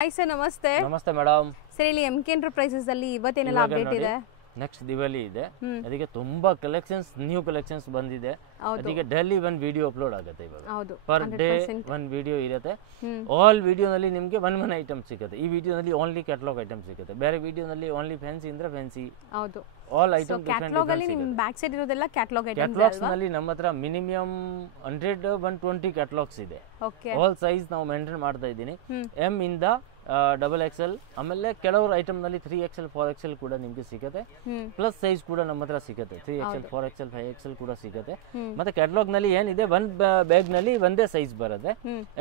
Hi sir, ನಮಸ್ತೆ. ನಮಸ್ತೆ madam. Sir, ಇಲ್ಲಿ MK ಎಂಟರ್ಪ್ರೈಸಸ್ ಅಲ್ಲಿ ಇವತ್ತೇನೆಲ್ಲ ಅಪ್ಡೇಟ್ ಇದೆ? ನೆಕ್ಸ್ಟ್ ದಿವಾಲಿ ಇದೆ, ಅದಕ್ಕೆ ತುಂಬಾ ಕಲೆಕ್ಷನ್ಸ್, ನ್ಯೂ ಕಲೆಕ್ಷನ್ಸ್ ಬಂದಿದೆ. ಅದಕ್ಕೆ ಡೈಲಿ ಒಂದು ವಿಡಿಯೋ ಅಪ್ಲೋಡ್ ಆಗುತ್ತೆ. ಇವಾಗ ಪರ್ ಡೇ ಒಂದು ವಿಡಿಯೋ ಇರುತ್ತೆ. ಆಲ್ ವಿಡಿಯೋನಲ್ಲಿ ನಿಮಗೆ ಒನ್ ಐಟಮ್ ಸಿಗುತ್ತೆ. ಈ ವಿಡಿಯೋನಲ್ಲಿ ಓನ್ಲಿ ಕ್ಯಾಟಲಾಗ್ ಐಟಮ್ ಸಿಗುತ್ತೆ. ಬೇರೆ ವಿಡಿಯೋನಲ್ಲಿ ಓನ್ಲಿ ಫ್ಯಾನ್ಸಿ ಅಂದ್ರೆ ಫ್ಯಾನ್ಸಿ. ಹೌದು, ಆಲ್ ಐಟಮ್ ಕ್ಯಾಟಲಾಗ್ ಅಲ್ಲಿ ನಿಮ್ಮ ಬ್ಯಾಕ್ ಸೈಡ್ ಇರೋದೆಲ್ಲ ಕ್ಯಾಟಲಾಗ್ ಐಟಮ್ಸ್. ಕ್ಯಾಟಲಾಗ್ಸ್ ನಲ್ಲಿ ನಮ್ಮ ಹತ್ರ ಮಿನಿಮಮ್ 100-120 ಕ್ಯಾಟಲಾಗ್ಸ್ ಇದೆ. ಆಲ್ ಸೈಜ್ ನಾವು ಮೇಂಟೈನ್ ಮಾಡ್ತಾ ಇದ್ದೀನಿ. M ಇಂದ XXL, ಆಮೇಲೆ ಕೆಲವರು ಐಟಮ್ ನಲ್ಲಿ 3XL 4XL ಕೂಡ ನಿಮ್ಗೆ ಸಿಗುತ್ತೆ. ಪ್ಲಸ್ ಸೈಜ್ ಕೂಡ ನಮ್ಮ ಹತ್ರ ಸಿಗುತ್ತೆ. 3XL 4XL 5XL ಕೂಡ ಸಿಗುತ್ತೆ. ಮತ್ತೆ ಕ್ಯಾಟಲಾಗ್ ನಲ್ಲಿ ಏನಿದೆ, ಒಂದ್ ಬ್ಯಾಗ್ ನಲ್ಲಿ ಒಂದೇ ಸೈಜ್ ಬರುತ್ತೆ.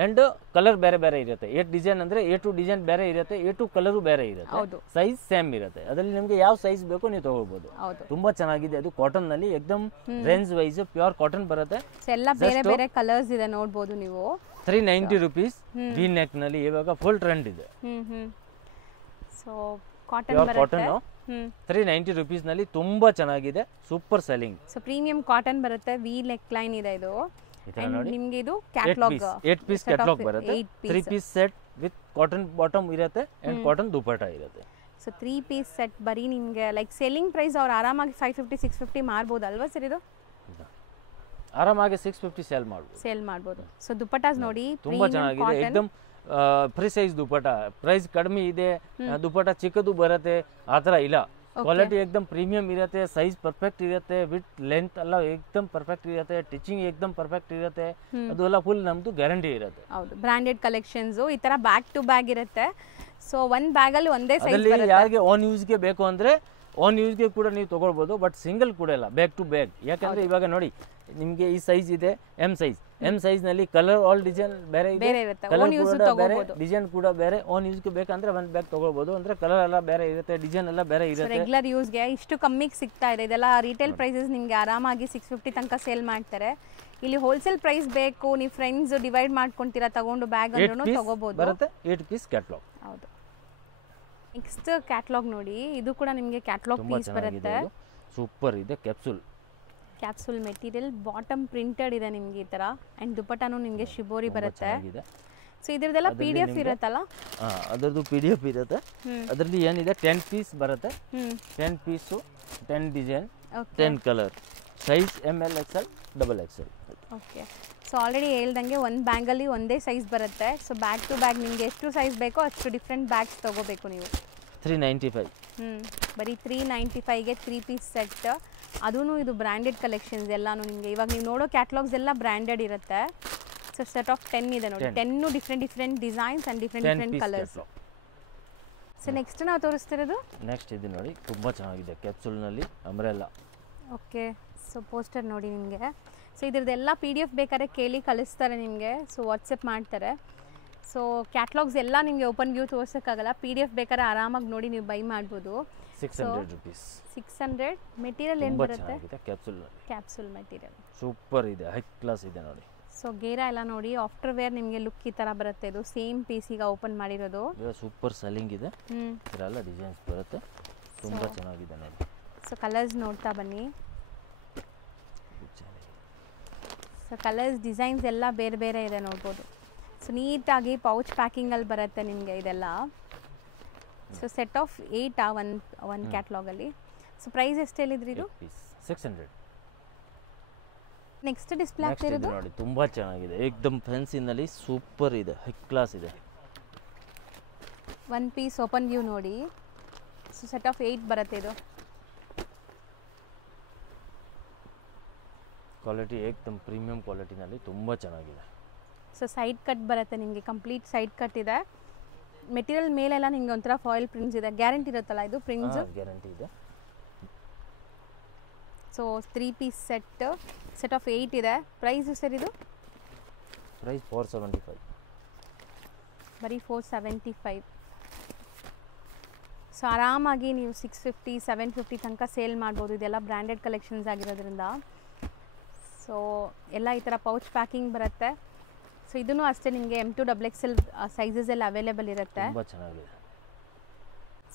ಅಂಡ್ ಕಲರ್ ಬೇರೆ ಬೇರೆ ಇರುತ್ತೆ. 8 ಡಿಸೈನ್ ಅಂದ್ರೆ 8 ಡಿಸೈನ್ ಬೇರೆ ಇರುತ್ತೆ, 8 ಕಲರ್ ಬೇರೆ ಇರುತ್ತೆ. ಸೈಜ್ ಸೇಮ್ ಇರುತ್ತೆ. ಅದರಲ್ಲಿ ನಿಮ್ಗೆ ಯಾವ ಸೈಜ್ ಬೇಕು ನೀವು ತಗೋಬಹುದು. ತುಂಬಾ ಚೆನ್ನಾಗಿದೆ. ಅದು ಕಾಟನ್ ನಲ್ಲಿ ಎಕ್ದಮ್ ರೇಂಜ್ ವೈಸ್ ಪ್ಯೂರ್ ಕಾಟನ್ ಬರುತ್ತೆ. ಎಲ್ಲ ಬೇರೆ ಬೇರೆ ಕಲರ್ಸ್ ಇದೆ, ನೋಡಬಹುದು ನೀವು. 390 rupees. ವಿ ನೆಕ್ ನಲ್ಲಿ ಇವಾಗ ಫುಲ್ ಟ್ರೆಂಡ್ ಇದೆ. ಸೊ ಕಾಟನ್ ಬರುತ್ತೆ. 390 rupees ನಲ್ಲಿ ತುಂಬಾ ಚೆನ್ನಾಗಿದೆ, super selling. So premium cotton ಬರುತ್ತೆ, ವಿ ನೆಕ್ ಲೈನ್ ಇದೆ ಇದು. ನಿಮಗೆ ಇದು ಕ್ಯಾಟಲಾಗ್ 8 ಪೀಸ್ ಕ್ಯಾಟಲಾಗ್ ಬರುತ್ತೆ. 3 piece set with cotton bottom ಇರುತ್ತೆ ಅಂಡ್ ಕಾಟನ್ ದುಪಟ್ಟ ಇರುತ್ತೆ. ಸೊ 3 ಪೀಸ್ ಸೆಟ್ ಬರೀ ನಿಮಗೆ ಲೈಕ್ ಸೆಲ್ಲಿಂಗ್ ಪ್ರೈಸ್ ಅವ್ರು ಆರಾಮಾಗಿ 550-650 ಮಾರ್ಬೋದು ಅಲ್ವಾ ಸರ್? ಇದು ಆರಾಮಾಗಿ 650 ಸೇಲ್ ಮಾಡ್ಬೋದು. ಸೊ ದುಪಟ್ಟಾಸ್ ನೋಡಿ ತುಂಬಾ ಚೆನ್ನಾಗಿದೆ, ಎಕ್ದಮ್ ಫ್ರೀ ಸೈಜ್ ದುಪಟ್ಟ. ಪ್ರೈಸ್ ಕಡಿಮೆ ಇದೆ, ದುಪಟ್ಟ ಚಿಕ್ಕದು ಬರುತ್ತೆ, ಆತರ ಇಲ್ಲ. ಕ್ವಾಲಿಟಿ ಎಕ್ದಮ್ ಪ್ರೀಮಿಯಂ ಇರುತ್ತೆ, ಸೈಜ್ ಪರ್ಫೆಕ್ಟ್ ಇರುತ್ತೆ, ವಿತ್ ಲೆಂತ್ ಎಲ್ಲ ಎಕ್ದಮ್ ಪರ್ಫೆಕ್ಟ್ ಇರುತ್ತೆ, ಟಿಚಿಂಗ್ ಎಕ್ದಮ್ ಪರ್ಫೆಕ್ಟ್ ಇರುತ್ತೆ. ಅದು ಎಲ್ಲ ಫುಲ್ ನಮ್ದು ಗ್ಯಾರಂಟಿ ಇರುತ್ತೆ. ಹೌದು, ಬ್ರಾಂಡೆಡ್ ಕಲೆಕ್ಷನ್ಸ್ ಈ ತರ ಬ್ಯಾಗ್ ಟು ಬ್ಯಾಗ್ ಇರುತ್ತೆ. ಸೊ ಒಂದ್ ಬ್ಯಾಗ್ ಅಲ್ಲಿ ಒಂದೇ ಸೈಜ್ ಬರುತ್ತೆ. ಯಾರಿಗೆ ಓನ್ ಯೂಸ್ಗೆ ಬೇಕು ಅಂದ್ರೆ ಓನ್ ಯೂಸ್ಗೆ ಕೂಡ ನೀವು ತಗೊಳ್ಬೋದು, ಬಟ್ ಸಿಂಗಲ್ ಕೂಡ ಇಲ್ಲ, ಬ್ಯಾಗ್ ಟು ಬ್ಯಾಗ್. ಯಾಕಂದ್ರೆ ಇವಾಗ ನೋಡಿ, ನಿಮ್ಗೆ ಈ ಸೈಜ್ ಇದೆ, ಎಂ ಸೈಜ್ ನಲ್ಲಿ ಕಲರ್ ಆಲ್ ಡಿಸೈನ್ ಬೇರೆ ಇದೆ, ಕಲರ್ ಕೂಡ ಬೇರೆ, ಡಿಸೈನ್ ಕೂಡ ಬೇರೆ. ಓನ್ ಯೂಸ್ಗೆ ಬೇಕಂದ್ರೆ ಒಂದ್ ಬ್ಯಾಗ್ ತಗೊಳ್ಬೋದು. ಅಂದ್ರೆ ಕಲರ್ ಎಲ್ಲ ಬೇರೆ ಇರುತ್ತೆ, ಡಿಸೈನ್ ಎಲ್ಲ ಬೇರೆ ಇರುತ್ತೆ. ರೆಗ್ಯುಲರ್ ಯೂಸ್ಗೆ ಇಷ್ಟು ಕಮ್ಮಿಗೆ ಸಿಗ್ತಾ ಇದೆ. ಇದೆಲ್ಲ ರಿಟೇಲ್ ಪ್ರೈಸಸ್ ನಿಮ್ಗೆ ಆರಾಮಾಗಿ 650 ತನಕ ಸೇಲ್ ಮಾಡ್ತಾರೆ. ಇಲ್ಲಿ ಹೋಲ್ಸೇಲ್ ಪ್ರೈಸ್ ಬೇಕು, ನೀವು ಫ್ರೆಂಡ್ಸ್ ಡಿವೈಡ್ ಮಾಡ್ಕೊಂತೀರಾ ತಗೊಂಡು ಬ್ಯಾಗ್ ಅಂದ್ರೂ ತಗೋಬಹುದು. ಬರುತ್ತೆ 8 ಪೀಸ್ ಕ್ಯಾಟಲಾಗ್. ಹೌದು. ನೆಕ್ಸ್ಟ್ ಕ್ಯಾಟಲಾಗ್ ನೋಡಿ, ಇದು ಕೂಡ ನಿಮಗೆ ಕ್ಯಾಟಲಾಗ್ ಪೀಸ್ ಬರುತ್ತೆ. ಸೂಪರ್ ಇದೆ. ಕ್ಯಾಪ್ಸೂಲ್ ಮೆಟೀರಿಯಲ್, ಬಾಟಮ್ ಪ್ರಿಂಟೆಡ್ ಇದೆ ನಿಮಗೆ ಈ ತರ. ಅಂಡ್ ದುಪಟ್ಟಾನು ನಿಮಗೆ ಶಿಬೋರಿ ಬರುತ್ತೆ. ಸೊ ಇದರದೆಲ್ಲ PDF ಇರುತ್ತಲ್ಲ? ಅದರದ್ದು PDF ಇರುತ್ತೆ. ಅದರಲ್ಲಿ ಏನಿದೆ 10 ಪೀಸ್ ಬರುತ್ತೆ. 10 piece, 10 design, 10 colour. Size ML XL XXL. Okay. So already ಹೇಳ್ದಂಗೆ ಒಂದು ಬ್ಯಾಗಲ್ಲಿ ಒಂದೇ ಸೈಜ್ ಬರುತ್ತೆ. ಸೊ ಬ್ಯಾಗ್ ಟು ಬ್ಯಾಗ್ ನಿಮಗೆ ಎಷ್ಟು ಸೈಜ್ ಬೇಕೋ ಅಷ್ಟು ಡಿಫ್ರೆಂಟ್ ಬ್ಯಾಗ್ಸ್ ತಗೋಬೇಕು ನೀವು. 395. ಬರೀ 395ಗೆ 3 ಪೀಸ್ ಸೆಟ್. ಅದೂ ಇದು ಬ್ರ್ಯಾಂಡೆಡ್ ಕಲೆಕ್ಷನ್ಸ್ ಎಲ್ಲಾನು ನಿಮಗೆ. ಇವಾಗ ನೀವು ನೋಡೋ ಕ್ಯಾಟಲಾಗ್ಸ್ ಎಲ್ಲ ಬ್ರ್ಯಾಂಡೆಡ್ ಇರುತ್ತೆ. ಸೊ ಸೆಟ್ ಆಫ್ 10 ಇದೆ ನೋಡಿ. 10 different designs and different colours. So next ನಾವು ತೋರಿಸ್ತಿರೋದು ನೆಕ್ಸ್ಟ್ ಇದು ನೋಡಿ, ತುಂಬ ಚೆನ್ನಾಗಿದೆ. ಕ್ಯಾಪ್ಸೂಲ್ನಲ್ಲಿ ಅಂಬ್ರೆಲ್ಲಾ. ಓಕೆ. ಸೊ ಪೋಸ್ಟರ್ ನೋಡಿ ನಿಮಗೆ. ಸೊ ಇದ್ರದ್ದೆಲ್ಲ PDF ಬೇಕಾದ್ರೆ ಕೇಳಿ ಕಳಿಸ್ತಾರೆ ನಿಮಗೆ. ಸೊ ವಾಟ್ಸಪ್ ಮಾಡ್ತಾರೆ. ಸೊ ಕ್ಯಾಟಲಾಗ್ಸ್ ಎಲ್ಲ ನಿಮಗೆ ಓಪನ್ ವ್ಯೂ ತೋರ್ಸೋಕ್ಕಾಗಲ್ಲ. PDF ಬೇಕಾದ್ರೆ ಆರಾಮಾಗಿ ನೋಡಿ ನೀವು ಬೈ ಮಾಡ್ಬೋದು. 600 rupees. 600. ಮೆಟೀರಿಯಲ್ ಏನು ಬರುತ್ತೆ? ಕ್ಯಾಪ್ಸೂಲ್ ಮೆಟೀರಿಯಲ್ ಸೂಪರ್ ಇದೆ, ಹೈ ಕ್ಲಾಸ್ ಇದೆ ನೋಡಿ. ಸೊ ಗೇರಾ ಎಲ್ಲ ನೋಡಿ, ಆಫ್ಟರ್ ವೇರ್ ನಿಮಗೆ ಲುಕ್ ಈ ಥರ ಬರುತ್ತೆ. ಇದು ಸೇಮ್ ಪೀಸ್ ಈಗ ಓಪನ್ ಮಾಡಿರೋದು. ಸೂಪರ್ ಸೆಲ್ಲಿಂಗ್ ಇದೆ. ಇದೆಲ್ಲ ಡಿಸೈನ್ಸ್ ಬರುತ್ತೆ, ತುಂಬ ಚೆನ್ನಾಗಿದೆ ನೋಡಿ. ಸೊ ಕಲರ್ಸ್ ನೋಡ್ತಾ ಬನ್ನಿ. ಸೊ ಕಲರ್ಸ್ ಡಿಸೈನ್ಸ್ ಎಲ್ಲ ಬೇರೆ ಬೇರೆ ಇದೆ ನೋಡ್ಬೋದು. ಸೊ ನೀಟಾಗಿ ಪೌಚ್ ಪ್ಯಾಕಿಂಗಲ್ಲಿ ಬರುತ್ತೆ ನಿಮಗೆ ಇದೆಲ್ಲ. ಸೊ ಸೆಟ್ ಆಫ್ 8 ಒಂದು ಕ್ಯಾಟಲಾಗಲ್ಲಿ. ಸೊ ಪ್ರೈಸ್ ಎಷ್ಟು ಹೇಳಿದ್ರಿ ಇದು? 600. ನೆಕ್ಸ್ಟ್ ಡಿಸ್ಪ್ಲೇ ಆಗ್ತಿರೋದು ನೋಡಿ, ತುಂಬಾ ಚೆನ್ನಾಗಿದೆ, ಏಕ್ದಮ್ ಫ್ಯಾನ್ಸಿನಲ್ಲಿ ಸೂಪರ್ ಇದೆ, ಹೈ ಕ್ಲಾಸ್ ಇದೆ. ಒನ್ ಪೀಸ್ ಓಪನ್ ವ್ಯೂ ನೋಡಿ. ಸೊ ಸೆಟ್ ಆಫ್ 8 ಬರುತ್ತೆ ಇದು. ಕ್ವಾಲಿಟಿ ಏಕ್ದಮ್ ಪ್ರೀಮಿಯಂ ಕ್ವಾಲಿಟಿನಲ್ಲಿ ತುಂಬ ಚೆನ್ನಾಗಿದೆ. ಸೊ ಸೈಡ್ ಕಟ್ ಬರುತ್ತೆ ನಿಮಗೆ, ಕಂಪ್ಲೀಟ್ ಸೈಡ್ ಕಟ್ ಇದೆ. ಮೆಟೀರಿಯಲ್ ಮೇಲೆಲ್ಲ ನಿಮಗೆ ಒಂಥರ ಫಾಯಿಲ್ ಪ್ರಿಂಟ್ಸ್ ಇದೆ. ಗ್ಯಾರಂಟಿ ಇರುತ್ತಲ್ಲ ಇದು ಪ್ರಿಂಟ್ಸ್? ಗ್ಯಾರಂಟಿ ಇದೆ. ಸೊ 3 ಪೀಸ್ ಸೆಟ್ ಆಫ್ 8 ಇದೆ. ಪ್ರೈಸ್ ಸರ್ ಇದು? ಪ್ರೈಸ್ 475. ಬರೀ 475. ಸೊ ಆರಾಮಾಗಿ ನೀವು 650 750 ತನಕ ಸೇಲ್ ಮಾಡ್ಬೋದು. ಇದೆಲ್ಲ ಬ್ರ್ಯಾಂಡೆಡ್ ಕಲೆಕ್ಷನ್ಸ್ ಆಗಿರೋದ್ರಿಂದ. ಸೊ ಎಲ್ಲ ಈ ಥರ ಪೌಚ್ ಪ್ಯಾಕಿಂಗ್ ಬರುತ್ತೆ. ಸೊ ಇದೂ ಅಷ್ಟೇ ನಿಮಗೆ M2 XXL ಸೈಜಸ್ ಎಲ್ಲ ಅವೈಲೇಬಲ್ ಇರುತ್ತೆ. ತುಂಬ ಚೆನ್ನಾಗಿದೆ.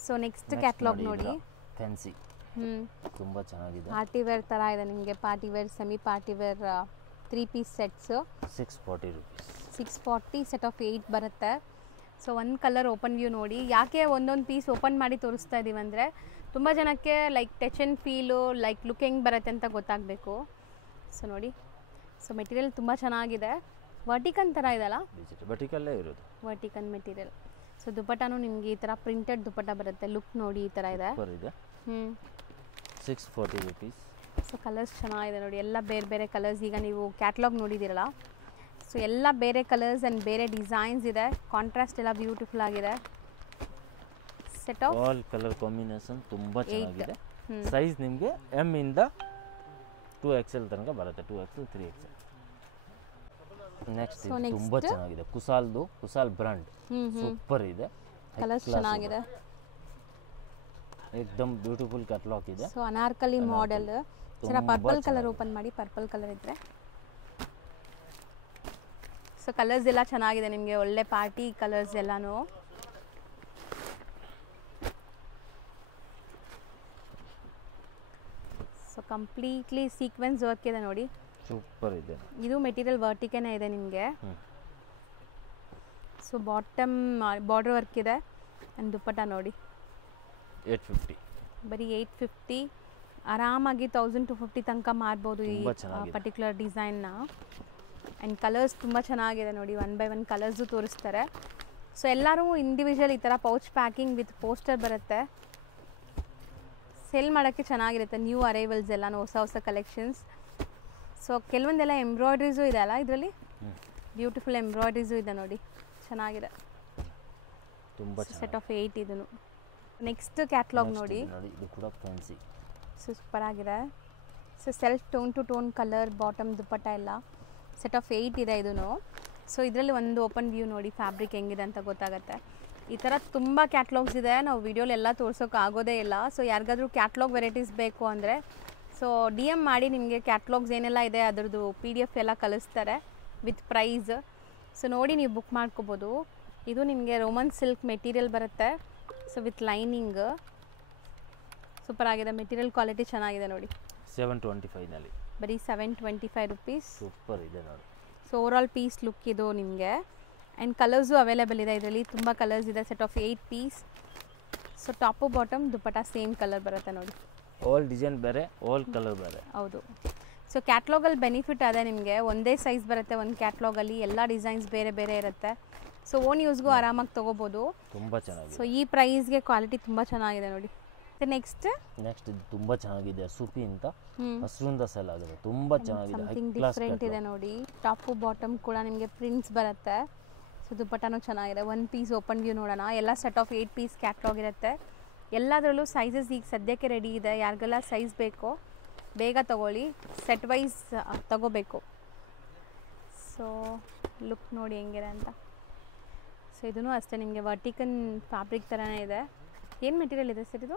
ಸೊ ನೆಕ್ಸ್ಟ್ ಕ್ಯಾಟಲಾಗ್ ನೋಡಿ, ಫ್ಯಾನ್ಸಿ. ತುಂಬ ಚೆನ್ನಾಗಿದೆ. ಪಾರ್ಟಿ ವೇರ್ ಥರ ಇದೆ ನಿಮಗೆ. Party wear, semi party wear 3 piece sets. 640 rupees. 640 set of 8 ಬರುತ್ತೆ. ಸೊ ಒಂದು ಕಲರ್ ಓಪನ್ ವ್ಯೂ ನೋಡಿ. ಯಾಕೆ ಒಂದೊಂದು ಪೀಸ್ ಓಪನ್ ಮಾಡಿ ತೋರಿಸ್ತಾ ಇದ್ದೀವಿ ಅಂದರೆ ತುಂಬ ಜನಕ್ಕೆ like touch and feel like look ಹೆಂಗೆ ಬರುತ್ತೆ ಅಂತ ಗೊತ್ತಾಗಬೇಕು. ಸೊ ನೋಡಿ, ಸೊ ಮೆಟೀರಿಯಲ್ ತುಂಬ ಚೆನ್ನಾಗಿದೆ. ವರ್ಟಿಕನ್ ಥರ ಇದೆಲ್ಲ, ವರ್ಟಿಕಲ್ಲೇ ಇರೋದು, ವರ್ಟಿಕನ್ ಮೆಟೀರಿಯಲ್. ಸೊ ದುಪಟ್ಟಾನು ನಿಮಗೆ ಈ ಥರ ಪ್ರಿಂಟೆಡ್ ದುಪಟ್ಟ ಬರುತ್ತೆ. ಲುಕ್ ನೋಡಿ ಈ ಥರ ಇದೆ. 640 rupees. ಸೊ ಕಲರ್ಸ್ ಚೆನ್ನಾಗಿದೆ ನೋಡಿ, ಎಲ್ಲ ಬೇರೆ ಬೇರೆ ಕಲರ್ಸ್. ಈಗ ನೀವು ಕ್ಯಾಟ್ಲಾಗ್ ನೋಡಿದ್ದೀರಲ್ಲ, ಸೊ ಎಲ್ಲ ಬೇರೆ ಕಲರ್ಸ್ ಆ್ಯಂಡ್ ಬೇರೆ ಡಿಸೈನ್ಸ್ ಇದೆ. ಕಾಂಟ್ರಾಸ್ಟ್ ಎಲ್ಲ ಬ್ಯೂಟಿಫುಲ್ ಆಗಿದೆ. Set of all colour combination ತುಂಬ ಚೆನ್ನಾಗಿದೆ. ಸೈಜ್ ನಿಮಗೆ M ಇಂದ 2XL ತನಕ ಬರುತ್ತೆ, 2XL 3XL. ನೆಕ್ಸ್ಟ್ ತುಂಬ ಚೆನ್ನಾಗಿದೆ, ಕುಸಾಲ್ ಬ್ರ್ಯಾಂಡ್, ಸೂಪರ್ ಇದೆ. ಕಲರ್ಸ್ ಚೆನ್ನಾಗಿದೆ, ಏಕದಮ್ ಬ್ಯೂಟಿಫುಲ್ ಕ್ಯಾಟಲಾಗ್ ಇದೆ. So Anarkali model. ಸರ ಪರ್ಪಲ್ ಕಲರ್ ಓಪನ್ ಮಾಡಿ, ಪರ್ಪಲ್ ಕಲರ್ ಇದ್ರೆ. ಸೊ ಕಲರ್ಸ್ ಎಲ್ಲ ಚೆನ್ನಾಗಿದೆ ನಿಮಗೆ, ಒಳ್ಳೆ ಪಾರ್ಟಿ ಕಲರ್ಸ್ ಎಲ್ಲಾನು. ಸೊ ಕಂಪ್ಲೀಟ್ಲಿ ಸೀಕ್ವೆನ್ಸ್ ವರ್ಕ್ ಇದೆ ನೋಡಿ, ಸೂಪರ್ ಇದೆ. ಇದು ಮೆಟೀರಿಯಲ್ ವರ್ಟಿಕೇನೇ ಇದೆ ನಿಮಗೆ. ಸೊ ಬಾಟಮ್ ಬಾರ್ಡರ್ ವರ್ಕ್ ಇದೆ ಆ್ಯಂಡ್ ದುಪ್ಪಟ್ಟ ನೋಡಿ 850, ಬರೀ 850. ಆರಾಮಾಗಿ 1250 ತನಕ ಮಾರ್ಬೋದು ಈ ಪರ್ಟಿಕ್ಯುಲರ್ ಡಿಸೈನ್ನ. ಆ್ಯಂಡ್ ಕಲರ್ಸ್ ತುಂಬ ಚೆನ್ನಾಗಿದೆ ನೋಡಿ, 1 by 1 ಕಲರ್ಸು ತೋರಿಸ್ತಾರೆ. ಸೊ ಎಲ್ಲರೂ ಇಂಡಿವಿಜುವಲ್ ಈ ಥರ ಪೌಚ್ ಪ್ಯಾಕಿಂಗ್ ವಿತ್ ಪೋಸ್ಟರ್ ಬರುತ್ತೆ. ಸೇಲ್ ಮಾಡೋಕ್ಕೆ ಚೆನ್ನಾಗಿರುತ್ತೆ, ನ್ಯೂ ಅರೈವಲ್ಸ್ ಎಲ್ಲನೂ, ಹೊಸ ಹೊಸ ಕಲೆಕ್ಷನ್ಸ್. ಸೊ ಕೆಲವೊಂದೆಲ್ಲ ಎಂಬ್ರಾಯ್ಡ್ರೀಸು ಇದೆ ಅಲ್ಲ ಇದರಲ್ಲಿ, ಬ್ಯೂಟಿಫುಲ್ ಎಂಬ್ರಾಯ್ಡ್ರೀಸು ಇದೆ ನೋಡಿ, ಚೆನ್ನಾಗಿದೆ. ತುಂಬ ಸೆಟ್ ಆಫ್ 8 ಇದನ್ನು. ನೆಕ್ಸ್ಟ್ ಕ್ಯಾಟ್ಲಾಗ್ ನೋಡಿ, ಇದು ಕೂಡ ಫ್ಯಾನ್ಸಿ, ಸೂಪರ್ ಆಗಿದೆ. So self tone two tone colour, bottom dupatta ಎಲ್ಲ. ಸೆಟ್ ಆಫ್ 8 ಇದೆ ಇದೂ. ಸೊ ಇದರಲ್ಲಿ ಒಂದು ಓಪನ್ ವ್ಯೂ ನೋಡಿ, ಫ್ಯಾಬ್ರಿಕ್ ಹೆಂಗಿದೆ ಅಂತ ಗೊತ್ತಾಗುತ್ತೆ. ಈ ಥರ ತುಂಬ ಕ್ಯಾಟ್ಲಾಗ್ಸ್ ಇದೆ, ನಾವು ವಿಡಿಯೋಲಿ ಎಲ್ಲ ತೋರ್ಸೋಕೆ ಆಗೋದೇ ಇಲ್ಲ. ಸೊ ಯಾರಿಗಾದ್ರೂ ಕ್ಯಾಟ್ಲಾಗ್ ವೆರೈಟೀಸ್ ಬೇಕು ಅಂದರೆ ಸೊ DM ಮಾಡಿ, ನಿಮಗೆ ಕ್ಯಾಟ್ಲಾಗ್ಸ್ ಏನೆಲ್ಲ ಇದೆ ಅದರದ್ದು PDF ಎಲ್ಲ ಕಳಿಸ್ತಾರೆ ವಿತ್ ಪ್ರೈಸ್. ಸೊ ನೋಡಿ ನೀವು ಬುಕ್ ಮಾಡ್ಕೋಬೋದು. ಇದು ನಿಮಗೆ ರೋಮನ್ ಸಿಲ್ಕ್ ಮೆಟೀರಿಯಲ್ ಬರುತ್ತೆ, ಸೊ ವಿತ್ ಲೈನಿಂಗ್. ಸೂಪರ್ ಆಗಿದೆ, ಮೆಟೀರಿಯಲ್ ಕ್ವಾಲಿಟಿ ಚೆನ್ನಾಗಿದೆ ನೋಡಿ. 725ನಲ್ಲಿ ಬರೀ 725 rupees. ಸೂಪರ್ ಇದೆ ನೋಡಿ. ಸೊ ಓವರಾಲ್ ಪೀಸ್ ಲುಕ್ ಇದು ನಿಮಗೆ. ಆ್ಯಂಡ್ ಕಲರ್ಸು ಅವೈಲೇಬಲ್ ಇದೆ ಇದರಲ್ಲಿ, ತುಂಬ ಕಲರ್ಸ್ ಇದೆ. Set of 8 piece. So top bottom dupatta same colour ಬರುತ್ತೆ ನೋಡಿ. ಆಲ್ ಡಿಸೈನ್ ಬೇರೆ, ಆಲ್ ಕಲರ್ ಬೇರೆ. ಹೌದು. ಸೊ ಕ್ಯಾಟ್ಲಾಗಲ್ಲಿ ಬೆನಿಫಿಟ್ ಅದೇ, ನಿಮಗೆ ಒಂದೇ ಸೈಜ್ ಬರುತ್ತೆ ಒಂದು ಕ್ಯಾಟ್ಲಾಗಲ್ಲಿ, ಎಲ್ಲ ಡಿಸೈನ್ಸ್ ಬೇರೆ ಬೇರೆ ಇರುತ್ತೆ. ಸೊ ಓನ್ ಯೂಸ್ಗೂ ಆರಾಮಾಗಿ ತೊಗೋಬೋದು. ತುಂಬ ಚೆನ್ನಾಗಿದೆ. ಸೊ ಈ ಪ್ರೈಸ್ಗೆ ಕ್ವಾಲಿಟಿ ತುಂಬ ಚೆನ್ನಾಗಿದೆ ನೋಡಿ. ನೆಕ್ಸ್ಟ್ ಇದು ತುಂಬ ಚೆನ್ನಾಗಿದೆ, ಸೂಪಿ ಅಂತ ಹಸಿರಿಂದ ಸೆಲ್ ಆಗಿದೆ, ತುಂಬ ಚೆನ್ನಾಗಿದೆ. ಸಮಥಿಂಗ್ ಡಿಫ್ರೆಂಟ್ ಇದೆ ನೋಡಿ. ಟಾಪು ಬಾಟಮ್ ಕೂಡ ನಿಮಗೆ ಪ್ರಿಂಟ್ಸ್ ಬರುತ್ತೆ. ಸೊ ದುಪ್ಪಟ್ಟನೂ ಚೆನ್ನಾಗಿದೆ. 1 ಪೀಸ್ ಓಪನ್ ವ್ಯೂ ನೋಡೋಣ. ಎಲ್ಲ ಸೆಟ್ ಆಫ್ 8 ಪೀಸ್ ಕ್ಯಾಟ್ಲಾಗ್ ಇರುತ್ತೆ. ಎಲ್ಲದರಲ್ಲೂ ಸೈಜಸ್ ಈಗ ಸದ್ಯಕ್ಕೆ ರೆಡಿ ಇದೆ. ಯಾರಿಗೆಲ್ಲ ಸೈಜ್ ಬೇಕೋ ಬೇಗ ತೊಗೊಳ್ಳಿ, ಸೆಟ್ ವೈಸ್ ತಗೋಬೇಕು. ಸೊ ಲುಕ್ ನೋಡಿ ಹೆಂಗಿದೆ ಅಂತ. ಸೊ ಇದೂ ಅಷ್ಟೇ ನಿಮಗೆ ವರ್ಟಿಕನ್ ಫ್ಯಾಬ್ರಿಕ್ ಥರನೇ ಇದೆ. ಏನು ಮೆಟೀರಿಯಲ್ ಇದೆ ಸರ್ ಇದು?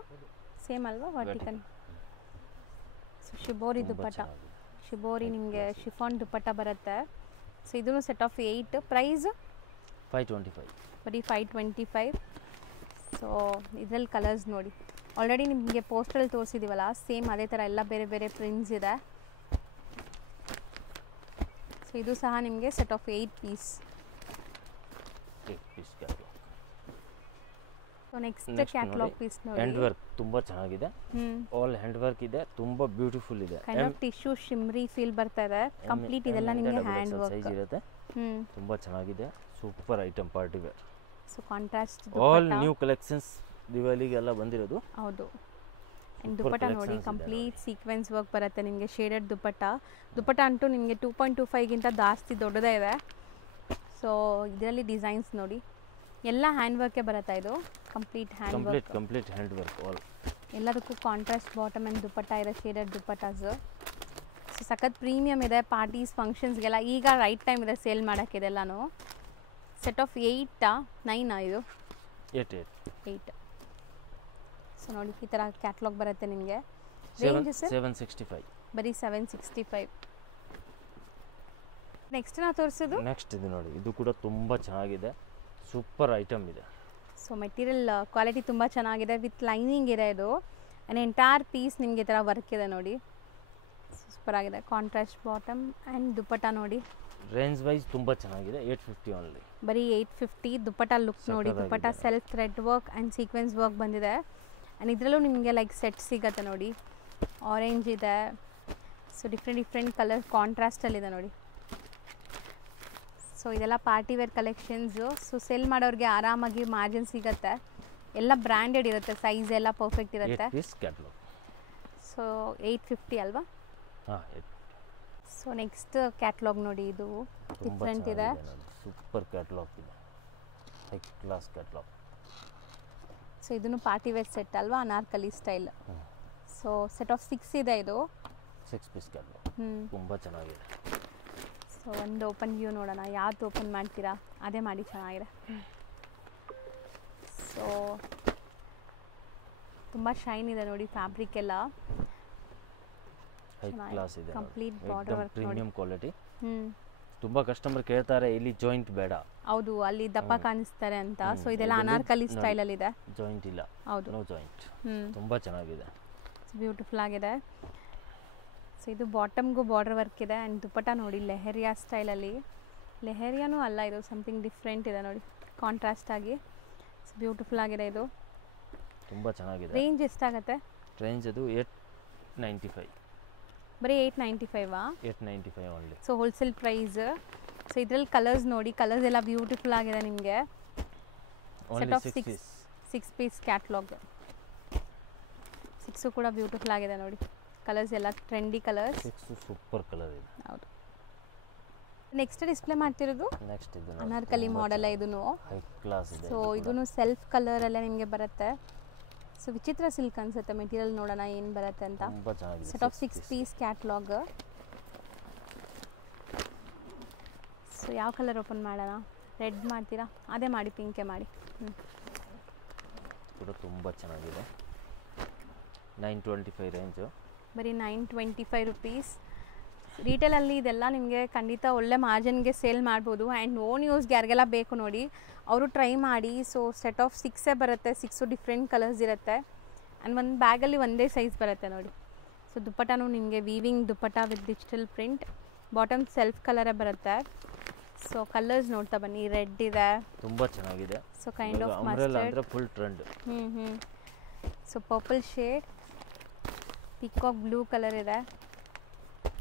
ಸೇಮ್ ಅಲ್ವಾ, ವರ್ಟಿಕನ್. ಸೊ ಶಿಬೋರಿ ದುಪ್ಪಟ್ಟ, ಶಿಬೋರಿ ನಿಮಗೆ ಶಿಫಾನ್ ದುಪ್ಪಟ್ಟ ಬರುತ್ತೆ. ಸೊ ಇದೂ ಸೆಟ್ ಆಫ್ 8. ಪ್ರೈಸ್ 525, ಬರೀ 525. ಸೊ ಇದರಲ್ಲಿ ಕಲರ್ಸ್ ನೋಡಿ, ಆಲ್ರೆಡಿ ನಿಮಗೆ ಪೋಸ್ಟಲ್ಲಿ ತೋರಿಸಿದ್ದೀವಲ್ಲ, ಸೇಮ್ ಅದೇ ಥರ ಎಲ್ಲ ಬೇರೆ ಬೇರೆ ಪ್ರಿಂಟ್ಸ್ ಇದೆ. ಸೊ ಇದು ಸಹ ನಿಮಗೆ set of 8 piece. So next catalogue piece ನೋಡಿ, ಹ್ಯಾಂಡ್ ವರ್ಕ್ ತುಂಬ ಚೆನ್ನಾಗಿದೆ. ಆಲ್ ಹ್ಯಾಂಡ್ ವರ್ಕ್ ಇದೆ, ತುಂಬ ಬ್ಯೂಟಿಫುಲ್ ಇದೆ. Kind of tissue shimmery feel ಬರ್ತಾ ಇದೆ. ಕಂಪ್ಲೀಟ್ ಇದೆಲ್ಲ ನಿಮಗೆ ಹ್ಯಾಂಡ್ ವರ್ಕ್ ಸೈಜ್ ಇರುತ್ತೆ. ತುಂಬ ಚೆನ್ನಾಗಿದೆ, super item, party wear. So contrast all new collections ದಿವಾಲಿಗೆಲ್ಲ ಬಂದಿರೋದು. ಹೌದು. ಆ್ಯಂಡ್ ದುಪ್ಪಟ್ಟ ನೋಡಿ, ಕಂಪ್ಲೀಟ್ ಸೀಕ್ವೆನ್ಸ್ ವರ್ಕ್ ಬರುತ್ತೆ ನಿಮಗೆ, ಶೇಡೆಡ್ ದುಪ್ಪಟ್ಟ. ದುಪ್ಪಟ್ಟ ಅಂತೂ ನಿಮಗೆ 2.25ಗಿಂತ ಜಾಸ್ತಿ ದೊಡ್ಡದೇ ಇದೆ. ಸೊ ಇದರಲ್ಲಿ ಡಿಸೈನ್ಸ್ ನೋಡಿ, ಎಲ್ಲ ಹ್ಯಾಂಡ್ ವರ್ಕೇ ಬರುತ್ತೆ. ಇದು complete hand work, complete hand work. All ಎಲ್ಲದಕ್ಕೂ ಕಾಂಟ್ರಾಸ್ಟ್ ಬಾಟಮ್ ಆ್ಯಂಡ್ ದುಪ್ಪಟ್ಟ ಇದೆ, ಶೇಡೆಡ್ ದುಪ್ಪಟ್ಟಾಸ್. ಸೊ ಸಖತ್ ಪ್ರೀಮಿಯಮ್ ಇದೆ, ಪಾರ್ಟೀಸ್ ಫಂಕ್ಷನ್ಸ್ಗೆಲ್ಲ ಈಗ ರೈಟ್ ಟೈಮ್ ಇದೆ ಸೇಲ್ ಮಾಡೋಕ್ಕೆ ಇದೆಲ್ಲನೂ. ಸೆಟ್ ಆಫ್ 8 9 ಇದು 8. ಸೊ ನೋಡಿ ಈ ಥರ ಕ್ಯಾಟ್ಲಾಗ್ ಬರುತ್ತೆ ನಿಮಗೆ. ರೇಂಜ್ ಸರ್ 765, ಬರೀ 765. ನೆಕ್ಸ್ಟ್ ನಾ ತೋರಿಸೋದು, ನೆಕ್ಸ್ಟ್ ಇದು ನೋಡಿ, ಇದು ಕೂಡ ತುಂಬ ಚೆನ್ನಾಗಿದೆ, ಸೂಪರ್ ಐಟಮ್ ಇದೆ. ಸೊ ಮೆಟೀರಿಯಲ್ ಕ್ವಾಲಿಟಿ ತುಂಬ ಚೆನ್ನಾಗಿದೆ, ವಿತ್ ಲೈನಿಂಗ್ ಇದೆ. ಇದು ಆ್ಯಂಡ್ ಎಂಟೈರ್ ಪೀಸ್ ನಿಮಗೆ ಈ ಥರ ವರ್ಕ್ ಇದೆ ನೋಡಿ, ಸೂಪರ್ ಆಗಿದೆ. ಕಾಂಟ್ರಾಸ್ಟ್ ಬಾಟಮ್ ಆ್ಯಂಡ್ ದುಪ್ಪಟ್ಟ ನೋಡಿ, ರೇಂಜ್ ವೈಸ್ ತುಂಬ ಚೆನ್ನಾಗಿದೆ. 850 ಓನ್ಲಿ. ಬರೀ 850. ದುಪ್ಪಟ್ಟ ಲುಕ್ ನೋಡಿ, dupatta self thread work and sequence work ಬಂದಿದೆ. ಆ್ಯಂಡ್ ಇದರಲ್ಲೂ ನಿಮಗೆ ಲೈಕ್ ಸೆಟ್ ಸಿಗುತ್ತೆ ನೋಡಿ. ಆರೆಂಜ್ ಇದೆ, ಸೊ ಡಿಫ್ರೆಂಟ್ ಕಲರ್ ಕಾಂಟ್ರಾಸ್ಟಲ್ಲಿದೆ ನೋಡಿ. ಸೊ ಇದೆಲ್ಲ party wear collections. So sell ಮಾಡೋರಿಗೆ ಆರಾಮಾಗಿ ಮಾರ್ಜಿನ್ ಸಿಗುತ್ತೆ. ಎಲ್ಲ ಬ್ರ್ಯಾಂಡೆಡ್ ಇರುತ್ತೆ, ಸೈಜ್ ಎಲ್ಲ ಪರ್ಫೆಕ್ಟ್ ಇರುತ್ತೆ. ಸೊ 850 ಅಲ್ವಾ? ಸೊ ನೆಕ್ಸ್ಟ್ ಕ್ಯಾಟ್ಲಾಗ್ ನೋಡಿ, ಇದು ಡಿಫ್ರೆಂಟ್ ಇದೆ. ಸೂಪರ್ ಕ್ಯಾಟ್ಲಾಗ್ ಇದೆ, ಹೈ ಕ್ಲಾಸ್ ಕ್ಯಾಟ್ಲಾಗ್. ಸೊ ಇದನ್ನು ಪಾರ್ಟಿ ವೇರ್ ಸೆಟ್ ಅಲ್ವಾ, Anarkali style. So set of 6 ಇದೆ ಇದು. 6 ಪೀಸ್ ಕ್ಯಾಟ್ಲಾಗ್ ತುಂಬ ಚೆನ್ನಾಗಿದೆ. ಸೊ ಒಂದು ಓಪನ್ ವ್ಯೂ ನೋಡೋಣ, ಯಾವ್ದು ಓಪನ್ ಮಾಡ್ತೀರಾ ಅದೇ ಮಾಡಿ, ಚೆನ್ನಾಗಿದೆ. ಸೊ ತುಂಬ ಶೈನ್ ಇದೆ ನೋಡಿ, ಫ್ಯಾಬ್ರಿಕ್ ಎಲ್ಲ ಹೈ ಕ್ಲಾಸ್ ಇದೆ. Complete border work, premium quality. ತುಂಬಾ ಕಸ್ಟಮರ್ ಕೇಳ್ತಾರೆ ಇಲ್ಲಿ ಜಾಯಿಂಟ್ ಬೇಡ, ಹೌದು ಅಲ್ಲಿ ದಪ್ಪ ಕಾಣಿಸ್ತಾರೆ ಅಂತ. ಸೊ ಇದೆಲ್ಲ ಅನಾರ್ಕಲಿ ಸ್ಟೈಲ್ ಅಲ್ಲಿ ಇದೆ, ಜಾಯಿಂಟ್ ಇಲ್ಲ. ಹೌದು, ನೋ ಜಾಯಿಂಟ್. ತುಂಬಾ ಚೆನ್ನಾಗಿದೆ, ಬ್ಯೂಟಿಫುಲ್ ಆಗಿದೆ. ಸೊ ಇದು ಬಾಟಮ್ಗೂ ಬಾರ್ಡರ್ ವರ್ಕ್ ಇದೆ. ಆ್ಯಂಡ್ ದುಪ್ಪಟ್ಟ ನೋಡಿ ಲೆಹರಿಯಾ ಸ್ಟೈಲಲ್ಲಿ. ಲೆಹರಿಯಾನೂ ಅಲ್ಲ, ಇದು ಸಮಥಿಂಗ್ ಡಿಫ್ರೆಂಟ್ ಇದೆ ನೋಡಿ, ಕಾಂಟ್ರಾಸ್ಟ್ ಆಗಿ. ಸೊ ಬ್ಯೂಟಿಫುಲ್ ಆಗಿದೆ ಇದು. ತುಂಬ ಚೆನ್ನಾಗಿದೆ. ರೇಂಜ್ ಎಷ್ಟಾಗುತ್ತೆ? ರೇಂಜ್ ಅದು 895. ಬರೀ 895 895 only. So wholesale price. So ಇದರಲ್ಲಿ ಕಲರ್ಸ್ ನೋಡಿ, ಕಲರ್ಸ್ ಎಲ್ಲ ಬ್ಯೂಟಿಫುಲ್ ಆಗಿದೆ ನಿಮಗೆ. Set of 6 piece catalogue. 6 ಕೂಡ ಬ್ಯೂಟಿಫುಲ್ ಆಗಿದೆ ನೋಡಿ, ಕಲರ್ಸ್ ಎಲ್ಲ ಟ್ರೆಂಡಿ ಕಲರ್ಸ್. 6 ಸೂಪರ್ ಕಲರ್ ಇದೆ. ಹೌದು. ನೆಕ್ಸ್ಟ್ ಡಿಸ್ಪ್ಲೇ ಮಾಡ್ತಿರೋದು ನೆಕ್ಸ್ಟ್ ಇದು ಅನಾರ್ಕಲಿ ಮಾಡೆಲ್, ಇದನ್ನು ಹೈ ಕ್ಲಾಸ್ ಇದೆ. ಸೊ ಇದನ್ನು ಸೆಲ್ಫ್ ಕಲರ್ ಅಲ್ಲೇ ನಿಮಗೆ ಬರುತ್ತೆ. ಸೊ ವಿಚಿತ್ರ ಸಿಲ್ಕ್ ಅನ್ಸುತ್ತೆ ಮೆಟೀರಿಯಲ್, ನೋಡೋಣ ಏನು ಬರುತ್ತೆ ಅಂತ. Set of 6 piece catalogue. So ಯಾವ ಕಲರ್ ಓಪನ್ ಮಾಡೋಣ? ರೆಡ್ ಮಾಡ್ತೀರಾ? ಅದೇ ಮಾಡಿ, ಪಿಂಕೆ ಮಾಡಿ. ಕೂಡ ತುಂಬ ಚೆನ್ನಾಗಿದೆ. 925 ರೇಂಜು. ಬರೀ 925 ರುಪೀಸ್. ರೀಟೇಲಲ್ಲಿ ಇದೆಲ್ಲ ನಿಮಗೆ ಖಂಡಿತ ಒಳ್ಳೆ ಮಾರ್ಜಿನ್ಗೆ ಸೇಲ್ ಮಾಡ್ಬೋದು. ಆ್ಯಂಡ್ ಓನ್ ಯೂಸ್ಗೆ ಯಾರಿಗೆಲ್ಲ ಬೇಕು ನೋಡಿ ಅವರು ಟ್ರೈ ಮಾಡಿ. ಸೊ ಸೆಟ್ ಆಫ್ 6 ಬರುತ್ತೆ, 6 ಡಿಫ್ರೆಂಟ್ ಕಲರ್ಸ್ ಇರುತ್ತೆ. ಆ್ಯಂಡ್ ಒಂದು ಬ್ಯಾಗಲ್ಲಿ ಒಂದೇ ಸೈಜ್ ಬರುತ್ತೆ ನೋಡಿ. ಸೊ ದುಪ್ಪಟ್ಟನೂ ನಿಮಗೆ weaving dupatta with digital print, bottom self ಕಲರೇ ಬರುತ್ತೆ. ಸೊ ಕಲರ್ಸ್ ನೋಡ್ತಾ ಬನ್ನಿ, ರೆಡ್ ಇದೆ, ತುಂಬ ಚೆನ್ನಾಗಿದೆ. So kind of mustard, full trend. So purple shade, peacock blue colour ಇದೆ,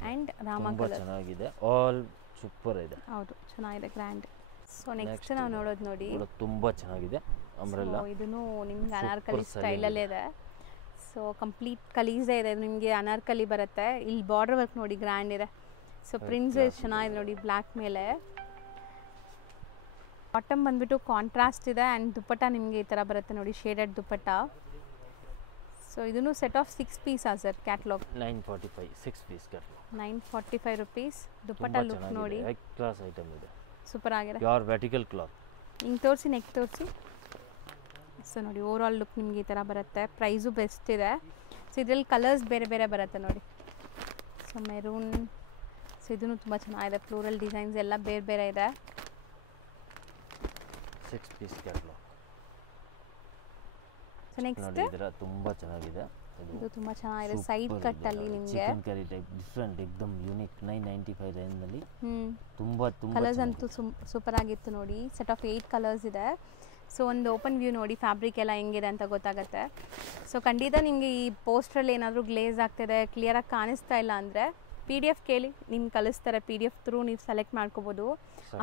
ಆ್ಯಂಡ್ ರಾಮ ಕಲರ್. ಚೆನ್ನಾಗಿದೆ, ಆಲ್ ಸೂಪರ್ ಇದೆ. ಹೌದು, ಚೆನ್ನಾಗಿದೆ, ಗ್ರ್ಯಾಂಡ್. ಸೊ ನೆಕ್ಸ್ಟ್ ನಾವು ನೋಡೋದು ನೋಡಿ, ತುಂಬ ಚೆನ್ನಾಗಿದೆ ಅಂಬ್ರೆಲ್ಲಾ. ಇದನ್ನು ನಿಮ್ಗೆ ಅನಾರ್ಕಲಿ ಸ್ಟೈಲಲ್ಲೇ ಇದೆ. ಸೊ ಕಂಪ್ಲೀಟ್ ಕಲೀಸೇ ಇದೆ, ನಿಮಗೆ ಅನಾರ್ಕಲಿ ಬರುತ್ತೆ. ಇಲ್ಲಿ ಬಾರ್ಡರ್ ವರ್ಕ್ ನೋಡಿ, ಗ್ರ್ಯಾಂಡ್ ಇದೆ. ಸೊ ಪ್ರಿಂಟ್ಸ್ ಚೆನ್ನಾಗಿದೆ ನೋಡಿ, ಬ್ಲ್ಯಾಕ್ ಮೇಲೆ. ಬಾಟಮ್ ಬಂದ್ಬಿಟ್ಟು ಕಾಂಟ್ರಾಸ್ಟ್ ಇದೆ. ಆ್ಯಂಡ್ ದುಪ್ಪಟ್ಟ ನಿಮಗೆ ಈ ಥರ ಬರುತ್ತೆ ನೋಡಿ, ಶೇಡೆಡ್ ದುಪ್ಪಟ್ಟ. ಸೊ ಇದನ್ನು ಸೆಟ್ ಆಫ್ 6 ಪೀಸಾ sir catalogue? 945 6 piece catalogue. 945 rupees. Dupatta look ನೋಡಿ, ಹೈ ಕ್ಲಾಸ್ ಐಟಮ್ ಇದೆ, ಸೂಪರ್ ಆಗಿದೆ. Pure vertical cloth. ಹಿಂಗೆ ತೋರಿಸಿ, ನೆಕ್ ತೋರಿಸಿ. ಸೊ ನೋಡಿ, ಓವರ್ ಆಲ್ ಲುಕ್ ನಿಮಗೆ ಈ ಥರ ಬರುತ್ತೆ. ಪ್ರೈಸು ಬೆಸ್ಟ್ ಇದೆ. ಸೊ ಇದರಲ್ಲಿ ಕಲರ್ಸ್ ಬೇರೆ ಬೇರೆ ಬರುತ್ತೆ ನೋಡಿ. ಸೊ ಮೆರೂನ್, ಸೊ ಇದೂ ತುಂಬ ಚೆನ್ನಾಗಿದೆ. ಫ್ಲೋರಲ್ ಡಿಸೈನ್ಸ್ ಎಲ್ಲ ಬೇರೆ ಬೇರೆ ಇದೆ. 6 ಪೀಸ್ ಕ್ಯಾಟ್ಲಾಗ್. ಸೊ ನೆಕ್ಸ್ಟ್ ತುಂಬ ಚೆನ್ನಾಗಿದೆ, ಇದು ತುಂಬ ಚೆನ್ನಾಗಿದೆ. ಸೈಡ್ ಕಟ್ ಅಲ್ಲಿ ನಿಮಗೆ ಚಿಕನ್ ಕರಿ ಟೈಪ್, ಡಿಫ್ರೆಂಟ್, ಎಕ್ದಮ್ ಯೂನಿಕ್. 995 ರೇಂಜ್ ನಲ್ಲಿ ತುಂಬ ಕಲರ್ಸ್ ಅಂತೂ ಸೂಪರ್ ಆಗಿತ್ತು ನೋಡಿ. ಸೆಟ್ ಆಫ್ 8 ಕಲರ್ಸ್ ಇದೆ. ಸೊ ಒಂದು ಓಪನ್ ವ್ಯೂ ನೋಡಿ, ಫ್ಯಾಬ್ರಿಕ್ ಎಲ್ಲ ಹೆಂಗಿದೆ ಅಂತ ಗೊತ್ತಾಗುತ್ತೆ. ಸೊ ಖಂಡಿತ ನಿಮಗೆ ಈ ಪೋಸ್ಟ್ರಲ್ಲಿ ಏನಾದರೂ ಗ್ಲೇಸ್ ಆಗ್ತಿದೆ, ಕ್ಲಿಯರಾಗಿ ಕಾಣಿಸ್ತಾ ಇಲ್ಲ ಅಂದರೆ PDF ಕೇಳಿ, ನಿಮ್ಗೆ ಕಳಿಸ್ತಾರೆ. PDF ಥ್ರೂ ನೀವು ಸೆಲೆಕ್ಟ್ ಮಾಡ್ಕೋಬೋದು.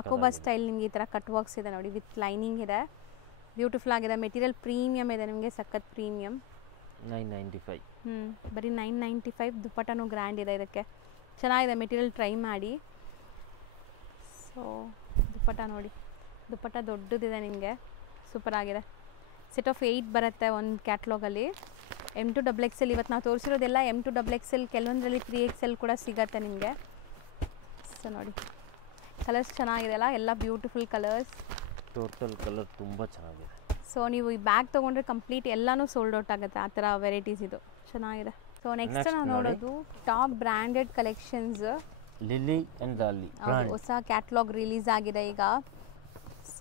ಅಕೋಬಾ ಸ್ಟೈಲ್ ನಿಮ್ಗೆ ಈ ಥರ ಕಟ್ ವರ್ಕ್ಸ್ ಇದೆ ನೋಡಿ, ವಿತ್ ಲೈನಿಂಗ್ ಇದೆ, ಬ್ಯೂಟಿಫುಲ್ ಆಗಿದೆ. ಮೆಟೀರಿಯಲ್ ಪ್ರೀಮಿಯಮ್ ಇದೆ ನಿಮಗೆ, ಸಖತ್ ಪ್ರೀಮಿಯಮ್. 995. ಬರೀ 995. ದುಪ್ಪಟ್ಟನೂ ಗ್ರ್ಯಾಂಡ್ ಇದೆ, ಇದಕ್ಕೆ ಚೆನ್ನಾಗಿದೆ. ಮೆಟೀರಿಯಲ್ ಟ್ರೈ ಮಾಡಿ. ಸೊ ದುಪ್ಪಟ್ಟ ನೋಡಿ, ದುಪ್ಪಟ್ಟ ದೊಡ್ಡದಿದೆ ನಿಮಗೆ, ಸೂಪರ್ ಆಗಿದೆ. ಸೆಟ್ ಆಫ್ 8 ಬರುತ್ತೆ ಒಂದು ಕ್ಯಾಟ್ಲಾಗಲ್ಲಿ. M to XXL. ಇವತ್ತು ನಾವು ತೋರಿಸಿರೋದೆಲ್ಲ M to XXL, ಕೆಲವೊಂದರಲ್ಲಿ 3XL ಕೂಡ ಸಿಗತ್ತೆ ನಿಮಗೆ. ಸೊ ನೋಡಿ, ಕಲರ್ಸ್ ಚೆನ್ನಾಗಿದೆ ಅಲ್ಲ, ಎಲ್ಲ ಬ್ಯೂಟಿಫುಲ್ ಕಲರ್ಸ್. ಟೋಟಲ್ ಕಲರ್ ತುಂಬ ಚೆನ್ನಾಗಿದೆ. ಸೊ ನೀವು ಈ ಬ್ಯಾಗ್ ತೊಗೊಂಡ್ರೆ ಕಂಪ್ಲೀಟ್ ಎಲ್ಲನೂ ಸೋಲ್ಡ್ ಔಟ್ ಆಗುತ್ತೆ, ಆ ಥರ ವೆರೈಟೀಸ್ ಇದು ಚೆನ್ನಾಗಿದೆ. ಸೊ ನೆಕ್ಸ್ಟ್ ನಾವು ನೋಡೋದು top branded collections. Lily and ಲಾಲಿ ಹೊಸ ಕ್ಯಾಟ್ಲಾಗ್ ರಿಲೀಸ್ ಆಗಿದೆ ಈಗ.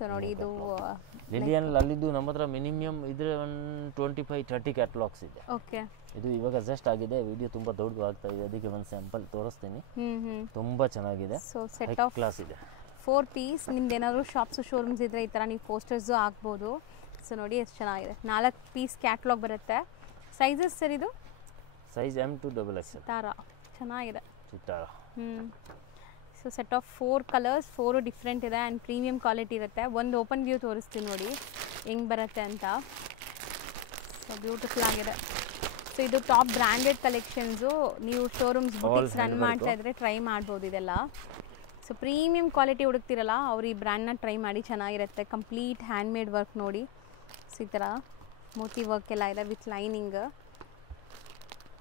ಸೊ ನೋಡಿ ಇದು ಲಿಲಿಯನ್ ಅಲ್ಲಿದ್ದು ನಮ್ಮ ಹತ್ರ ಮಿನಿಮಮ್ ಇದ್ರೆ 25-30 ಕ್ಯಾಟಲಾಗ್ಸ್ ಇದೆ. ಓಕೆ, ಇದು ಇವಾಗ ಜಸ್ಟ್ ಆಗಿದೆ, ವಿಡಿಯೋ ತುಂಬಾ ದೊಡ್ಡದು ಆಗ್ತಾ ಇದೆ, ಅದಕ್ಕೆ ಒಂದು ಸ್ಯಾಂಪಲ್ ತೋರಿಸ್ತೀನಿ. ತುಂಬಾ ಚೆನ್ನಾಗಿದೆ, ಸೊ ಸೆಟ್ ಆಫ್ ಕ್ಲಾಸ್ ಇದೆ. 4 ಪೀಸ್. ನಿಮ್ದು ಏನಾದ್ರು ಶಾಪ್ಸ್ ಶೋರೂಮ್ಸ್ ಇದ್ರೆ ಈ ತರ ನೀವು ಪೋಸ್ಟರ್ಸ್ ಹಾಕ್ಬೋದು. ಸೊ ನೋಡಿ ಎಷ್ಟು ಚೆನ್ನಾಗಿದೆ. 4 ಪೀಸ್ ಕ್ಯಾಟಲಾಗ್ ಬರುತ್ತೆ. ಸೈಜಸ್ ಸರ್ ಇದು ಸೈಜ್ M to XXL. ತರ ಚೆನ್ನಾಗಿದೆ. ಚಿತ್ತಾರ. So set of 4 colours, 4 different ಇದೆ ಆ್ಯಂಡ್ ಪ್ರೀಮಿಯಂ ಕ್ವಾಲಿಟಿ ಇರುತ್ತೆ. ಒಂದು ಓಪನ್ ವ್ಯೂ ತೋರಿಸ್ತೀನಿ ನೋಡಿ ಹೆಂಗೆ ಬರುತ್ತೆ ಅಂತ. ಸೊ ಬ್ಯೂಟಿಫುಲ್ ಆಗಿದೆ. ಸೊ ಇದು ಟಾಪ್ ಬ್ರ್ಯಾಂಡೆಡ್ ಕಲೆಕ್ಷನ್ಸು. ನೀವು ಶೋರೂಮ್ಸ್ ಬುಟಿಕ್ಸ್ ರನ್ ಮಾಡ್ತಾ ಇದ್ರೆ ಟ್ರೈ ಮಾಡ್ಬೋದು ಇದೆಲ್ಲ. ಸೊ ಪ್ರೀಮಿಯಂ ಕ್ವಾಲಿಟಿ ಹುಡುಕ್ತಿರಲ್ಲ ಅವ್ರು ಈ ಬ್ರ್ಯಾಂಡ್ನ ಟ್ರೈ ಮಾಡಿ, ಚೆನ್ನಾಗಿರುತ್ತೆ. ಕಂಪ್ಲೀಟ್ ಹ್ಯಾಂಡ್ ಮೇಡ್ ವರ್ಕ್ ನೋಡಿ. ಸೊ ಈ ಥರ ಮೋತಿ ವರ್ಕ್ ಎಲ್ಲ ಇದೆ ವಿತ್ ಲೈನಿಂಗ್.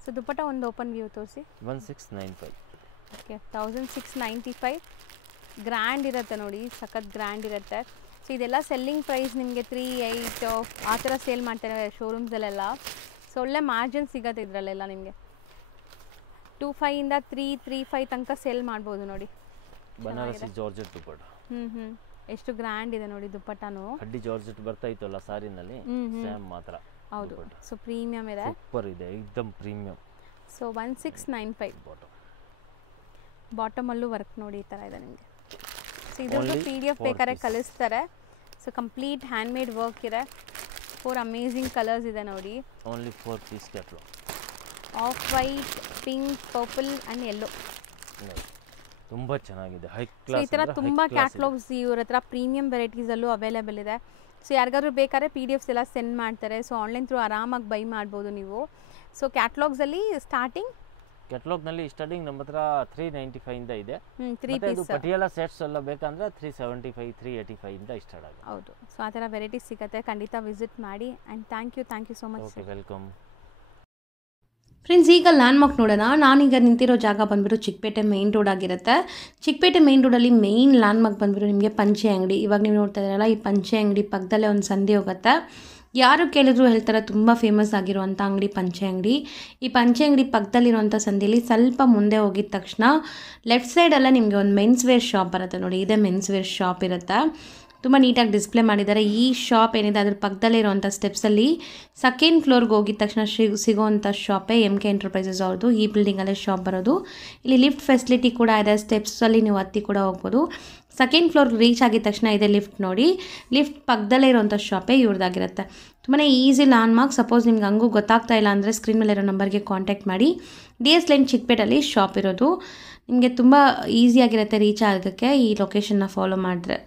ಸೊ ದುಪ್ಪಟ್ಟ ಒಂದು ಓಪನ್ ವ್ಯೂ ತೋರಿಸಿ. 1695. ಓಕೆ, 1695. ಗ್ರ್ಯಾಂಡ್ ಇರುತ್ತೆ ನೋಡಿ, ಸಖತ್ ಗ್ರ್ಯಾಂಡ್ ಇರುತ್ತೆ. ಸೊ ಇದೆಲ್ಲ ಸೆಲ್ಲಿಂಗ್ ಪ್ರೈಸ್ ನಿಮಗೆ 3,800 ಆ ಥರ ಸೇಲ್ ಮಾಡ್ತಾರೆ ಶೋರೂಮ್ಸಲ್ಲೆಲ್ಲ. ಸೊ ಒಳ್ಳೆ ಮಾರ್ಜಿನ್ ಸಿಗುತ್ತೆ ಇದರಲ್ಲೆಲ್ಲ ನಿಮಗೆ. 2,500 ಇಂದ 3,3,500 ತನಕ ಸೇಲ್ ಮಾಡ್ಬೋದು ನೋಡಿ. ಬನಾರಸಿ ಜಾರ್ಜೆಟ್ ದುಪ್ಪಟ್ಟ. ಎಷ್ಟು ಗ್ರ್ಯಾಂಡ್ ಇದೆ ನೋಡಿ ದುಪ್ಪಟ್ಟನು. ಹಡ್ಡಿ ಜಾರ್ಜೆಟ್ ಬರ್ತಾ ಇತ್ತಲ್ಲ ಸಾರಿನಲ್ಲಿ, ಸೇಮ್ ಮಾತ್ರ. ಹೌದು, ಸೊ ಪ್ರೀಮಿಯಂ ಇದೆ, ಸೂಪರ್ ಇದೆ, ಏಕದಮ್ ಪ್ರೀಮಿಯಂ. ಸೊ 1695. ಬಾಟಮಲ್ಲೂ ವರ್ಕ್ ನೋಡಿ ಈ ಥರ ಇದೆ ನಿಮಗೆ. ಸೊ ಇದ್ರದ್ದು PDF ಬೇಕಾದ್ರೆ ಕಳಿಸ್ತಾರೆ. So complete hand made work ಇದೆ. 4 ಅಮೇಝಿಂಗ್ ಕಲರ್ಸ್ ಇದೆ ನೋಡಿ. Only 4 piece catalogue. Off white, pink, purple and yellow. ತುಂಬ ಚೆನ್ನಾಗಿದೆ, ಹೈ ಸೊ ಕ್ಲಾಸ್. ಈ ಥರ ತುಂಬ ಕ್ಯಾಟ್ಲಾಗ್ಸ್ ಇವ್ರ ಹತ್ರ ಪ್ರೀಮಿಯಂ ವೆರೈಟೀಸಲ್ಲೂ ಅವೈಲೇಬಲ್ ಇದೆ. ಸೊ ಯಾರಿಗಾದ್ರೂ ಬೇಕಾದ್ರೆ PDFs ಎಲ್ಲ ಸೆಂಡ್ ಮಾಡ್ತಾರೆ. ಸೊ ಆನ್ಲೈನ್ ಥ್ರೂ ಆರಾಮಾಗಿ ಬೈ ಮಾಡ್ಬೋದು ನೀವು. ಸೊ ಕ್ಯಾಟ್ಲಾಗ್ಸಲ್ಲಿ ಸ್ಟಾರ್ಟಿಂಗ್ ಕ್ಯಾಟಲಾಗ್ನಲ್ಲಿ ಸ್ಟಾರ್ಟಿಂಗ್ ನಮ್ಮ ಹತ್ರ 395 ಇಂದ ಇದೆ. 3 ಪೀಸ್ ಪಟಿಯಾಲ ಸೆಟ್ಸ್ ಎಲ್ಲ ಬೇಕಂದ್ರೆ 375, 385 ಇಂದ ಸ್ಟಾರ್ಟ್ ಆಗುತ್ತೆ. ಹೌದು, ಸೊ ಆ ಥರ ವೆರೈಟೀಸ್ ಸಿಗುತ್ತೆ. ಖಂಡಿತ ವಿಸಿಟ್ ಮಾಡಿ. And thank you so much. Okay, welcome. Friends, ಈಗ ಲ್ಯಾಂಡ್ಮಾರ್ಕ್ ನೋಡೋಣ. ನಾನೀಗ ನಿಂತಿರೋ ಜಾಗ ಬಂದ್ಬಿಟ್ಟು ಚಿಕ್ಕಪೇಟೆ ಮೇನ್ ರೋಡ್ ಆಗಿರುತ್ತೆ. ಚಿಕ್ಕಪೇಟೆ ಮೇನ್ ರೋಡಲ್ಲಿ ಮೇನ್ ಲ್ಯಾಂಡ್ಮಾರ್ಕ್ ಬಂದ್ಬಿಟ್ಟು ನಿಮಗೆ ಪಂಚೆ ಅಂಗಡಿ. ಇವಾಗ ನೀವು ನೋಡ್ತಾ ಇದ್ದೀರಲ್ಲ, ಈ ಪಂಚೆ ಅಂಗಡಿ ಪಕ್ಕದಲ್ಲೇ ಒಂದು ಸಂಧಿ ಹೋಗುತ್ತೆ. ಯಾರು ಕೇಳಿದ್ರು ಹೇಳ್ತಾರೆ ತುಂಬ ಫೇಮಸ್ ಆಗಿರುವಂಥ ಅಂಗಡಿ ಪಂಚೆ ಅಂಗಡಿ. ಈ ಪಂಚೆ ಅಂಗಡಿ ಪಕ್ಕದಲ್ಲಿರುವಂಥ ಸಂಧಿಯಲ್ಲಿ ಸ್ವಲ್ಪ ಮುಂದೆ ಹೋಗಿದ ತಕ್ಷಣ ಲೆಫ್ಟ್ ಸೈಡಲ್ಲೇ ನಿಮಗೆ ಒಂದು ಮೆನ್ಸ್ ವೇರ್ ಶಾಪ್ ಬರುತ್ತೆ ನೋಡಿ. ಇದೇ ಮೆನ್ಸ್ ವೇರ್ ಶಾಪ್ ಇರುತ್ತೆ. ತುಂಬ ನೀಟಾಗಿ ಡಿಸ್ಪ್ಲೇ ಮಾಡಿದ್ದಾರೆ. ಈ ಶಾಪ್ ಏನಿದೆ ಅದ್ರ ಪಕ್ಕದಲ್ಲೇ ಇರುವಂಥ ಸ್ಟೆಪ್ಸಲ್ಲಿ ಸೆಕೆಂಡ್ ಫ್ಲೋರ್ಗೆ ಹೋಗಿದ ತಕ್ಷಣ ಸಿಗೋವಂಥ ಶಾಪೇ MK ಎಂಟರ್ಪ್ರೈಸಸ್ ಅವ್ರದ್ದು. ಈ ಬಿಲ್ಡಿಂಗಲ್ಲೇ ಶಾಪ್ ಬರೋದು. ಇಲ್ಲಿ ಲಿಫ್ಟ್ ಫೆಸಿಲಿಟಿ ಕೂಡ ಇದೆ. ಸ್ಟೆಪ್ಸಲ್ಲಿ ನೀವು ಹತ್ತಿ ಕೂಡ ಹೋಗ್ಬೋದು. ಸೆಕೆಂಡ್ ಫ್ಲೋರ್ಗೆ ರೀಚ್ ಆಗಿದ ತಕ್ಷಣ ಇದೆ ಲಿಫ್ಟ್ ನೋಡಿ. ಲಿಫ್ಟ್ ಪಕ್ಕದಲ್ಲೇ ಇರುವಂಥ ಶಾಪೇ ಇವ್ರದ್ದಾಗಿರುತ್ತೆ. ತುಂಬಾ ಈಸಿ ಲ್ಯಾಂಡ್ಮಾರ್ಕ್. ಸಪೋಸ್ ನಿಮ್ಗೆ ಹಂಗೂ ಗೊತ್ತಾಗ್ತಾ ಇಲ್ಲ ಅಂದರೆ ಸ್ಕ್ರೀನ್ ಮೇಲೆ ಇರೋ ನಂಬರ್ಗೆ ಕಾಂಟ್ಯಾಕ್ಟ್ ಮಾಡಿ. DS ಲೈನ್ ಚಿಕ್ಕಪೇಟಲ್ಲಿ ಶಾಪ್ ಇರೋದು. ನಿಮಗೆ ತುಂಬ ಈಸಿಯಾಗಿರುತ್ತೆ ರೀಚ್ ಆಗೋಕ್ಕೆ ಈ ಲೊಕೇಶನ್ನ ಫಾಲೋ ಮಾಡಿದ್ರೆ.